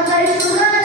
மகள் சுகா